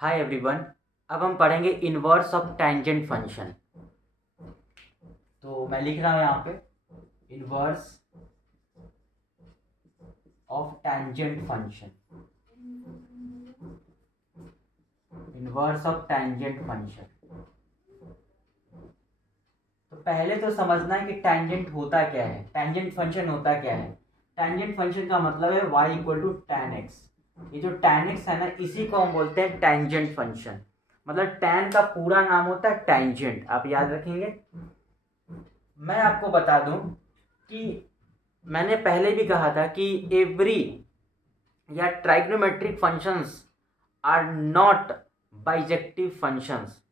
Hi everyone. अब हम पढ़ेंगे इनवर्स ऑफ टेंजेंट फंक्शन। तो मैं लिख रहा हूँ यहाँ पे inverse of tangent function. Inverse of tangent function. तो पहले तो समझना है कि टेंजेंट होता क्या है, टेंजेंट फंक्शन होता क्या है। टेंजेंट फंक्शन का मतलब है y equal to tan x। ये जो tan x है ना, इसी को हम बोलते हैं टेंजेंट फंक्शन। मतलब tan का पूरा नाम होता है टेंजेंट, आप याद रखेंगे। मैं आपको बता दूं कि मैंने पहले भी कहा था कि एवरी या trigonometric functions are not bijective functions,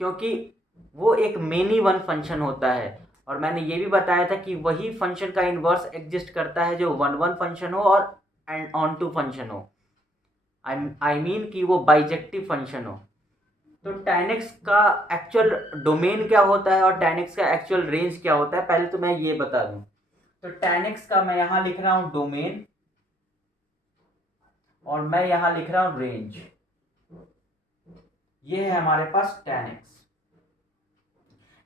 क्योंकि वो एक मेनी वन फंक्शन होता है। और मैंने ये भी बताया था कि वही फंक्शन का इन्वर्स एग्जिस्ट करता है जो वन वन फंक्शन हो और एंड ऑन टू फंक्शन हो। आई मीन कि वो बाइजेक्टिव फंक्शन हो। तो tan x का एक्चुअल डोमेन क्या होता है और tan x का एक्चुअल रेंज क्या होता है, पहले तो मैं ये बता दूं। तो tan x का मैं यहां लिख रहा हूं डोमेन और मैं यहां लिख रहा हूं रेंज। ये है हमारे पास tan x।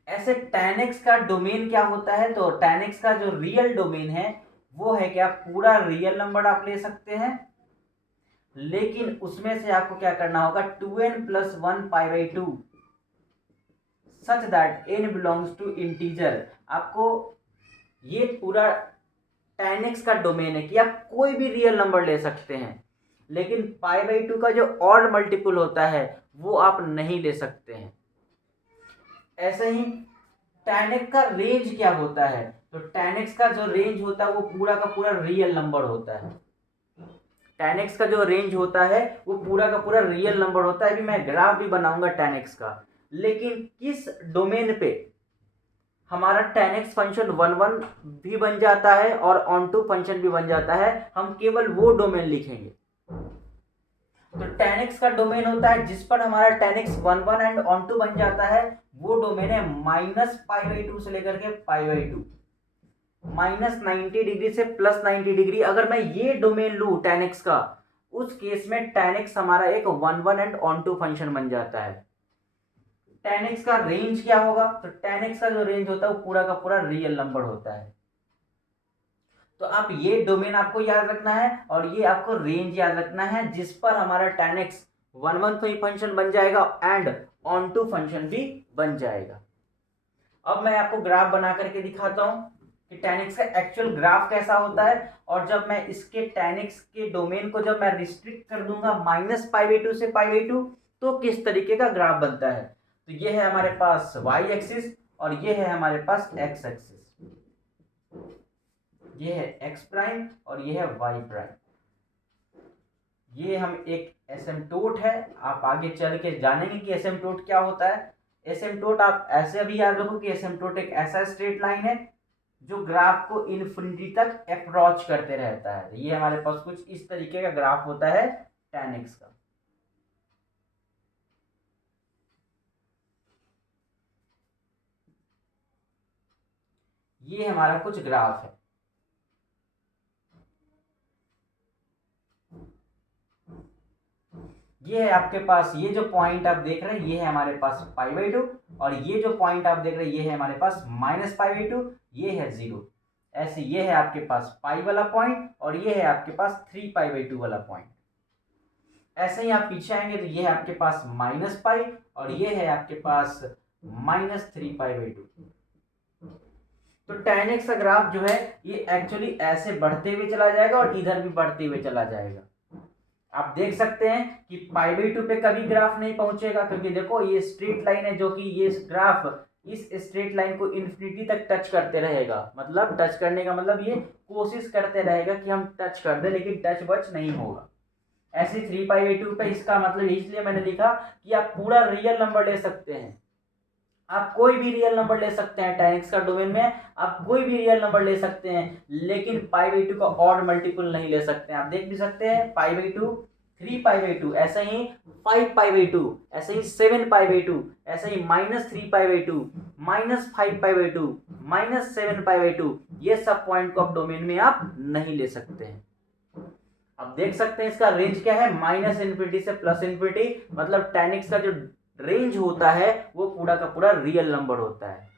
ऐसे tan x का डोमेन क्या होता है, तो tan x का जो रियल डोमेन है वो है क्या, पूरा रियल नंबर आप ले सकते हैं, लेकिन उसमें से आपको क्या करना होगा 2n plus 1 pi by 2 such that n belongs to integer. आपको ये पूरा tan x का डोमेन है कि आप कोई भी रियल नंबर ले सकते हैं, लेकिन पाई बाई 2 का जो ऑड मल्टीपल होता है वो आप नहीं ले सकते हैं। ऐसे ही tan x का रेंज क्या होता है, तो tan x का जो रेंज होता है वो पूरा का पूरा रियल नंबर होता है। tan x का जो रेंज होता है वो पूरा का पूरा रियल नंबर होता है। अभी मैं ग्राफ भी बनाऊंगा tan x का, लेकिन किस डोमेन पे हमारा tan x function one one भी बन जाता है और ऑन टू फंक्शन भी बन जाता है, हम केवल वो डोमेन लिखेंगे। तो tan x का डोमेन होता है जिस पर हमारा tan x one one and onto बन जाता है, वो डोमेन है माइनस पाई बाई 2 से लेकर के पाई बाई 2, माइनस 90 डिग्री से प्लस 90 डिग्री। अगर मैं ये डोमेन लू tan x का, उस केस में tan x हमारा एक one one and onto function बन जाता है। tan x का रेंज क्या होगा, तो tan x का जो रेंज होता है वो पूरा का पूरा रियल नंबर होता है। तो आप ये डोमेन आपको याद रखना है और ये आपको रेंज याद रखना है जिस पर हमारा tan x one one function बन जाएगा एंड ऑन टू फंक्शन भी बन जाएगा। अब मैं आपको ग्राफ बना करके दिखाता हूं कि tan x का एक्चुअल ग्राफ कैसा होता है। और जब मैं इसके tan x के डोमेन को जब मैं रिस्ट्रिक्ट कर दूंगा माइनस पाई बाई 2 से पाई बाई 2, तो किस तरीके का ग्राफ बनता है। तो ये है हमारे पास y एक्सिस और ये है हमारे पास x एक्सिस। ये है x प्राइम और ये है y प्राइम। ये हम एक एसिम्प्टोट है, आप आगे चल के जानेंगे कि एसिम्प्टोट क्या होता है। एसिम्प्टोट आप ऐसे भी याद रखो कि एसिम्प्टोट एक ऐसा स्ट्रेट लाइन है जो ग्राफ को इन्फिनिटी तक अप्रोच करते रहता है। ये हमारे पास कुछ इस तरीके का ग्राफ होता है tan x का। ये हमारा कुछ ग्राफ है। ये है आपके पास, ये जो पॉइंट आप देख रहे हैं ये है हमारे पास पाई बाई 2, और ये जो पॉइंट आप देख रहे हैं ये है हमारे पास माइनस पाई बाई 2, ये है 0। ऐसे ये है आपके पास पाई वाला पॉइंट और ये है आपके पास 3 पाई बाई 2 वाला पॉइंट। ऐसे ही आप पीछे आएंगे तो ये है आपके पास माइनस पाई और ये है आपके पास माइनस 3 पाई बाई 2। तो tan x का ग्राफ जो है ये एक्चुअली ऐसे बढ़ते हुए चला जाएगा और इधर भी बढ़ते हुए चला जाएगा। आप देख सकते हैं कि पाई बाई 2 पे कभी ग्राफ नहीं पहुंचेगा, क्योंकि देखो ये स्ट्रेट लाइन है जो कि ये ग्राफ इस स्ट्रेट लाइन को इन्फिनिटी तक टच करते रहेगा। मतलब टच करने का मतलब ये कोशिश करते रहेगा कि हम टच कर दे, लेकिन टच बच नहीं होगा। ऐसे 3 पाई बाई 2 पे इसका मतलब इसलिए मैंने लिखा कि आप पूरा रियल नंबर ले सकते हैं, आप कोई भी रियल नंबर ले सकते हैं। tan x का डोमेन में आप कोई भी रियल नंबर ले सकते हैं, लेकिन पाई बाई 2 का ऑड मल्टीपल नहीं ले सकते हैं। आप देख भी सकते हैं पाई बाई 2, 3 पाई बाई 2, ऐसे ही 5 पाई बाई 2, ऐसे ही 7 पाई बाई 2, ऐसे ही minus 3 pi by 2, minus 5 pi by 2, minus 7 pi by 2। ये सब पॉइंट को आप डोमेन में आप नहीं ले सकते हैं। अब देख सकते हैं इसका रेंज क्या है, माइनस इन्फिनिटी से प्लस इन्फिनिटी, मतलब tan x का जो रेंज होता है वो पूरा का पूरा रियल नंबर होता है।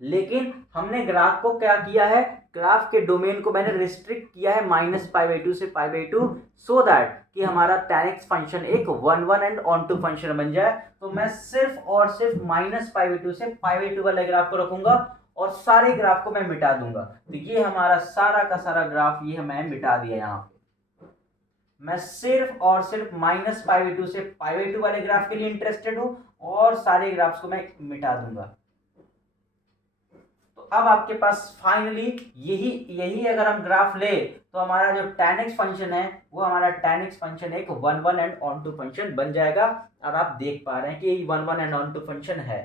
लेकिन हमने ग्राफ को क्या किया है, ग्राफ के डोमेन को मैंने रिस्ट्रिक्ट किया है -π/2 से π/2, सो दैट कि हमारा tan x फंक्शन एक 1 1 एंड ऑन टू फंक्शन बन जाए। तो मैं सिर्फ और सिर्फ -π/2 से π/2 वाले ग्राफ को रखूंगा और सारे ग्राफ को मैं मिटा दूंगा। तो ये हमारा सारा का सारा ग्राफ ये मैं मिटा दिया। यहाँ पे मैं सिर्फ और सिर्फ -π/2 से π/2 वाले ग्राफ के लिए इंटरेस्टेड हूं और सारे ग्राफ्स को मैं मिटा दूंगा। तो अब आपके पास फाइनली यही अगर हम ग्राफ ले तो हमारा जो tan x फंक्शन है वो हमारा tan x फंक्शन एक 1 1 एंड ऑन टू फंक्शन बन जाएगा। और आप देख पा रहे हैं कि 1 1 एंड ऑन टू फंक्शन है।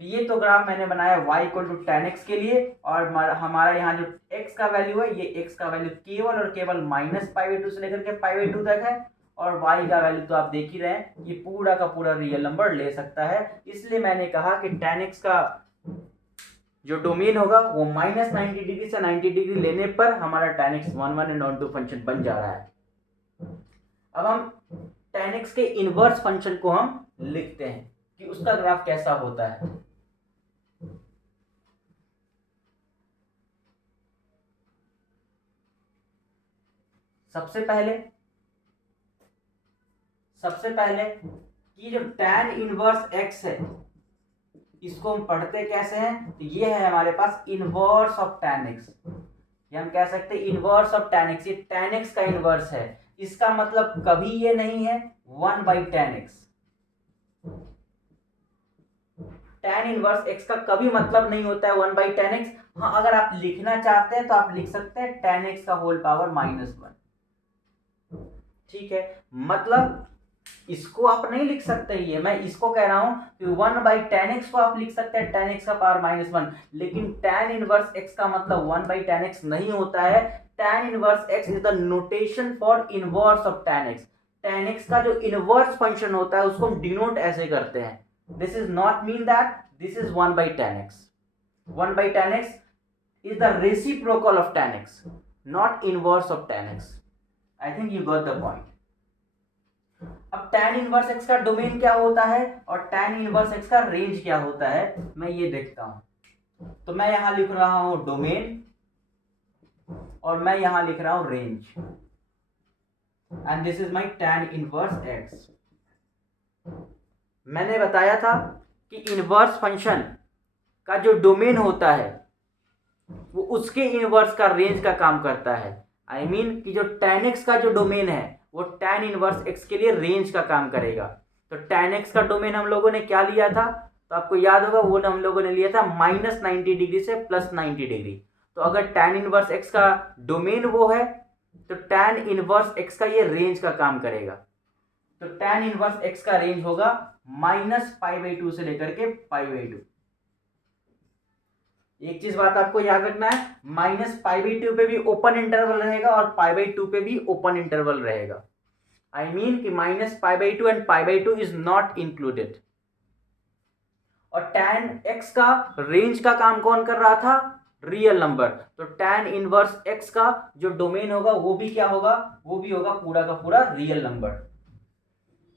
तो ये तो ग्राफ मैंने बनाया y equal to tan x के लिए, और हमारा यहाँ जो x का वैल्यू है ये x का वैल्यू केवल और केवल -π/2 से लेकर के π/2 तक है, और y का वैल्यू तो आप देख ही रहे हैं ये पूरा का पूरा रियल नंबर ले सकता है। इसलिए मैंने कहा कि tan x का जो डोमेन होगा वो -90 डिग्री से 90 डिग्री लेने पर हमारा tan x 1 1 and onto function बन जा रहा है। अब हम tan x के इनवर्स फंक्शन को हम लिखते हैं कि उसका ग्राफ कैसा होता है। सबसे पहले कि जो tan इनवर्स x है इसको हम पढ़ते कैसे हैं, तो ये है हमारे पास इनवर्स ऑफ tan x, ये हम कह सकते हैं इनवर्स ऑफ tan x। ये tan x का इनवर्स है, इसका मतलब कभी ये नहीं है 1/tan x। tan inverse x का कभी मतलब नहीं होता है 1/tan x। हाँ, अगर आप लिखना चाहते हैं तो आप लिख सकते हैं tan x का होल पावर -1। ठीक है, मतलब इसको आप नहीं लिख सकते, ये मैं इसको कह रहा हूं कि 1/tan x को आप लिख सकते हैं tan x का पावर -1, लेकिन tan इनवर्स x का मतलब 1/tan x नहीं होता है। tan inverse x is the notation for inverse of tan x। tan x का जो इनवर्स फंक्शन होता है उसको हम डिनोट ऐसे करते हैं, this is not mean that this is 1/tan x। 1/tan x is the reciprocal of tan x, not inverse of tan x. I think you got the point. अब tan inverse x का domain क्या होता है और tan inverse x का range क्या होता है मैं ये देखता हूं। तो मैं यहां लिख रहा हूं डोमेन और मैं यहां लिख रहा हूं range, and this is my tan inverse x। मैंने बताया था कि इनवर्स फंक्शन का जो डोमेन होता है वो उसके इनवर्स का रेंज का काम करता है। आई मीन कि जो tan x का जो डोमेन है वो tan इनवर्स x के लिए रेंज का काम करेगा। तो tan x का डोमेन हम लोगों ने क्या लिया था, तो आपको याद होगा वो हम लोगों ने लिया था -90 डिग्री से +90 डिग्री। तो अगर tan इनवर्स x का डोमेन वो है तो tan इनवर्स x का ये रेंज का काम करेगा। तो tan इनवर्स x का रेंज होगा -π/2 से लेकर के π/2। एक चीज बात आपको याद रखना है, -π/2 पे भी ओपन इंटरवल रहेगा और π/2 पे भी ओपन इंटरवल रहेगा। आई मीन कि -π/2 एंड π/2 इज नॉट इंक्लूडेड। और tan x का रेंज का काम कौन कर रहा था, रियल नंबर। तो tan इनवर्स x का जो डोमेन होगा वो भी क्या होगा, वो भी होगा पूरा का पूरा रियल नंबर।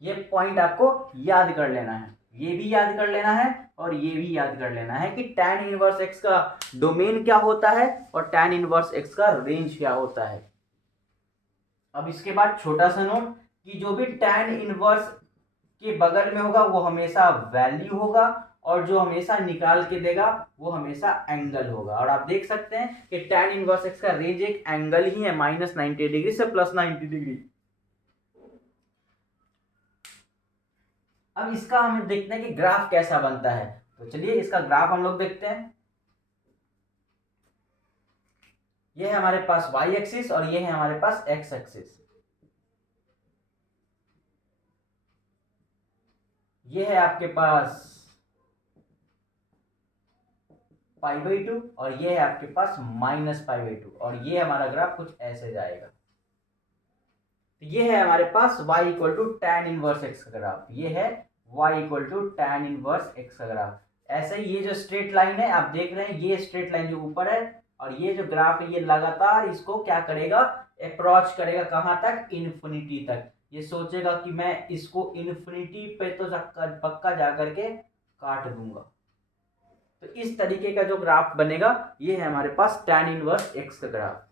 ये पॉइंट आपको याद कर लेना है, ये भी याद कर लेना है और ये भी याद कर लेना है कि tan इनवर्स x का डोमेन क्या होता है और tan इनवर्स x का रेंज क्या होता है। अब इसके बाद छोटा सा नोट कि जो भी tan इनवर्स के बगल में होगा वो हमेशा वैल्यू होगा और जो हमेशा निकाल के देगा वो हमेशा एंगल होगा। और आप देख सकते हैं कि tan इनवर्स x का रेंज एक एंगल ही है -90 डिग्री से +90 डिग्री। अब इसका हमें देखते हैं कि ग्राफ कैसा बनता है। तो चलिए इसका ग्राफ हम लोग देखते हैं। ये है हमारे पास y एक्सिस और ये है हमारे पास x एक्सिस। ये है आपके पास π/2 और ये है आपके पास -π/2 और ये हमारा ग्राफ कुछ ऐसे जाएगा। तो ये है हमारे पास y equal to tan inverse x का ग्राफ, ये है y equal to tan inverse x का ग्राफ। ऐसे ही ये जो स्ट्रेट लाइन है आप देख रहे हैं, ये स्ट्रेट लाइन जो ऊपर है और ये जो ग्राफ है ये लगातार इसको क्या करेगा, अप्रोच करेगा कहाँ तक, इन्फिनिटी तक। ये सोचेगा कि मैं इसको इन्फिनिटी पे तो पक्का जा करके काट दूंगा। तो इस तरीके का जो ग्राफ बनेगा ये है हमारे पास tan इनवर्स x का ग्राफ।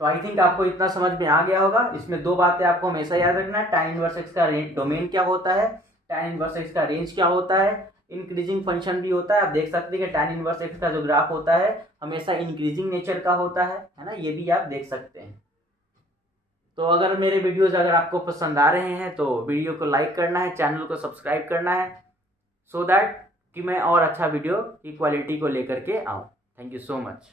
तो आई थिंक आपको इतना समझ में आ गया होगा। इसमें दो बातें आपको हमेशा याद रखना है, tan इनवर्स x का डोमेन क्या होता है, tan इनवर्स x का रेंज क्या होता है, इंक्रीजिंग फंक्शन भी होता है। आप देख सकते हैं कि tan इनवर्स x का जो ग्राफ होता है हमेशा इंक्रीजिंग नेचर का होता है ना, ये भी आप देख सकते हैं। तो अगर मेरे वीडियोस अगर आपको पसंद आ रहे हैं तो वीडियो को लाइक करना है, चैनल को सब्सक्राइब करना है, सो दैट कि मैं और अच्छा वीडियो की क्वालिटी को लेकर के आऊँ। Thank you so much.